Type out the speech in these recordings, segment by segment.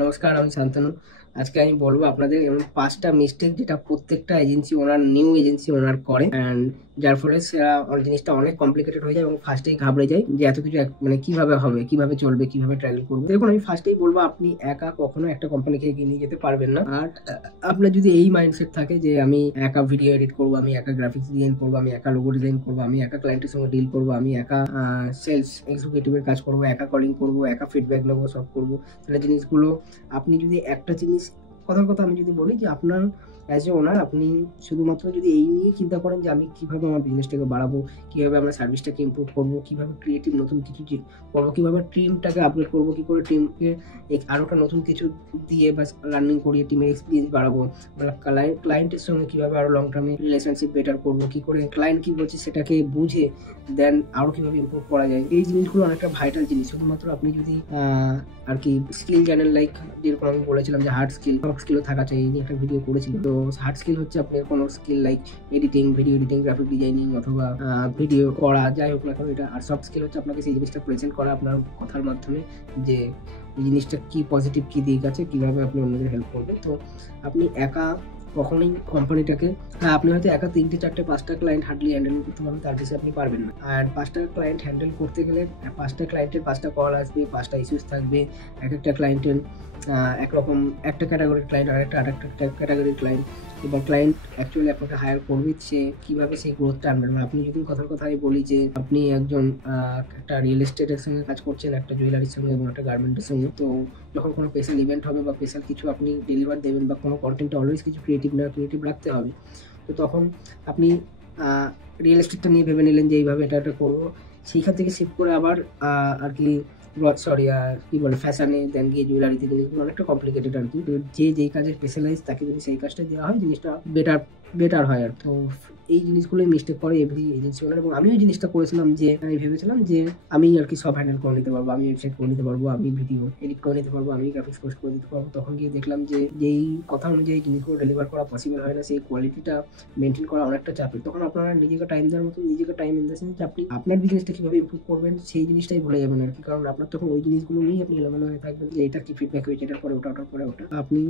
নমস্কার, আমি শান্তনু। আজকে আমি বলবো আপনাদের এমন 5টা মিস্টেক যেটা প্রত্যেকটা এজেন্সি ওনার, নিউ এজেন্সি ওনার করে, অ্যান্ড যার ফলে সেরা জিনিসটা অনেক কমপ্লিকেটেড হয়ে যায় এবং ফার্স্টেই ঘাবড়ে যায় যে এত কিছু মানে কিভাবে হবে, কিভাবে চলবে, কিভাবে ট্রায়াল করবে। দেখুন, আমি ফার্স্টেই বলবো আপনি একা কখনো একটা কোম্পানিকে এগিয়ে নিয়ে যেতে পারবেন না। আর আপনার যদি এই মাইন্ডসেট থাকে যে আমি একা ভিডিও এডিট করবো, আমি একা গ্রাফিক্স ডিজাইন করবো, আমি একা লোগো ডিজাইন করবো, আমি একা ক্লায়েন্টের সঙ্গে ডিল করবো, আমি একা সেলস এক্সিকিউটিভের কাজ করবো, একা কলিং করবো, একা ফিডব্যাক নেবো, সব করবো, তাহলে জিনিসগুলো আপনি যদি একটা জিনিস, কথার কথা আমি যদি বলি যে আপনার অ্যাজ এ ওনার আপনি শুধুমাত্র যদি এই নিয়ে চিন্তা করেন যে আমি কিভাবে আমার বিজনেসটাকে বাড়াবো, কিভাবে আমার সার্ভিসটাকে ইমপ্রুভ করবো, কিভাবে ক্রিয়েটিভ নতুন কিছু করবো, কিভাবে টিমটাকে আপগ্রেড করবো, কি করে টিমকে আরো একটা নতুন কিছু দিয়ে বা লার্নিং করিয়ে টিমের এক্সপিরিয়েন্স বাড়াবো, মানে ক্লায়েন্টের সঙ্গে কিভাবে আরো লং টার্মে রিলেশনশিপ বেটার করবো, কি করে ক্লায়েন্ট কি বলছে সেটাকে বুঝে দেন আরো কিভাবে ইমপ্রুভ করা যায়, এই জিনিসগুলো অনেকটা ভাইটাল জিনিস। শুধুমাত্র আপনি যদি আর কি স্কিল জানেন, লাইক যেরকম আমি বলেছিলাম যে হার্ড স্কিল, সফট স্কিলও থাকা চাই, এই নিয়ে একটা ভিডিও করেছিল। তো হার্ড স্কিল হচ্ছে আপনার কোনো skill like editing, video editing, graphic designing অথবা ভিডিও করা, যাই হোক না কেন এটা। আর সফট স্কিল হচ্ছে আপনাকে সেই জিনিসটা প্রেজেন্ট করা আপনার কথার মাধ্যমে, যে এই জিনিসটা কি পজিটিভ কি দিক আছে, কিভাবে আপনি অন্যদের হেল্প করবেন। তো আপনি একা কখনোই কোম্পানিটাকে, হ্যাঁ আপনি হয়তো একা 3-4-5টা ক্লায়েন্ট হার্ডলি হ্যান্ডেল করতে পারবেন, তার বেশি আপনি পারবেন না। আর 5টা ক্লায়েন্ট হ্যান্ডেল করতে গেলে 5টা ক্লায়েন্টের 5টা কল আসবে, 5টা ইস্যুস থাকবে, এক একটা ক্লায়েন্টের একরকম, একটা ক্যাটাগরির ক্লায়েন্ট আর একটা ক্যাটাগরির ক্লায়েন্ট, এবং ক্লায়েন্ট অ্যাকচুয়ালি আপনাকে হায়ার করবে সে কীভাবে সেই গ্রোথটা আনবেন। আপনি যদি কথার কথাই বলি যে আপনি একজন একটা রিয়েল এস্টেটের সঙ্গে কাজ করছেন, একটা জুয়েলারির সঙ্গে এবং একটা গার্মেন্টের সঙ্গে, তো যখন কোনো স্পেশাল ইভেন্ট হবে বা স্পেশাল কিছু আপনি ডেলিভার দেবেন বা কোনো কন্টেন্টে অলওয়েজ কিছু ক্রিয়েটিভ রাখতে হবে, তো তখন আপনি রিয়েল এস্টেটটা নিয়ে ভেবে নিলেন যে এইভাবে এটা করবো, সেইখান থেকে শিফট করে আবার আর কি কি বলে ফ্যাশনে, দেন গিয়ে জুয়েলারিতে, জিনিসগুলো অনেকটা কমপ্লিকেটেড আর কি। তো যে যেই কাজে স্পেশালাইজ তাকে যদি সেই কাজটা দেওয়া হয় জিনিসটা বেটার হয় আর। তো এই জিনিসগুলোই মিস্টেক করে এভরি এজেন্সি ওনার, এবং আমিও এই জিনিসটা করেছিলাম যে আমি ভেবেছিলাম যে আমি আর কি সব হ্যান্ডেল করে নিতে পারবো, আমি ওয়েবসাইট করে নিতে পারবো, আমি ভিডিও এডিট করে নিতে পারবো, আমি গ্রাফিক্স পোস্ট করে দিতে পারবো। তখন গিয়ে দেখলাম যে যেই কথা অনুযায়ী জিনিসগুলো ডেলিভার করা পসিবল হয় না, সেই কোয়ালিটিটা মেনটেন করা অনেকটা চাপের। তখন আপনারা নিজেকে টাইম দেওয়ার মতন, নিজেকে টাইম ইন দ্য সেন্স যে আপনি আপনার বিজনেসটা কীভাবে ইমপ্রুভ করবেন সেই জিনিসটাই ভুলে যাবেন আর কি। কারণ আপনার তখন ওই জিনিসগুলো নিয়েই আপনি এলোমেলো হয়ে থাকবেন যে এটা কি ফিডব্যাক হয়েছে, এটার পরে ওটা, ওটার পরে ওটা। আপনি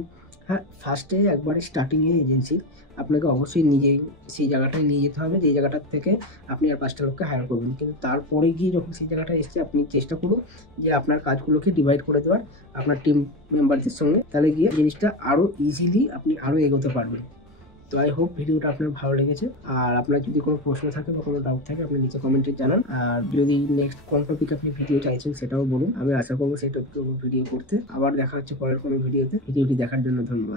হ্যাঁ ফার্স্টে একবারে স্টার্টিংয়ে এজেন্সি আপনাকে অবশ্যই নিজেই সেই জায়গাটায় নিয়ে যেতে হবে, যেই জায়গাটার থেকে আপনি আর 5টা লোককে হায়ার করবেন। কিন্তু তারপরে গিয়ে যখন সেই জায়গাটায় এসছে আপনি চেষ্টা করুন যে আপনার কাজগুলোকে ডিভাইড করে দেওয়ার আপনার টিম মেম্বারদের সঙ্গে, তাহলে গিয়ে জিনিসটা আরও ইজিলি আপনি আরও এগোতে পারবেন। তো আই হোপ ভিডিওটা আপনার ভালো লেগেছে। আর আপনার যদি কোনো প্রশ্ন থাকে বা কোনো ডাউট থাকে আপনি নিচে কমেন্টে জানান। আর যদি নেক্সট কোন টপিক আপনি ভিডিও চাইছেন সেটাও বলুন, আমি আশা করবো সেই টপিকের উপর ভিডিও করতে। আবার দেখা হচ্ছে পরের কোনো ভিডিওতে। ভিডিওটি দেখার জন্য ধন্যবাদ।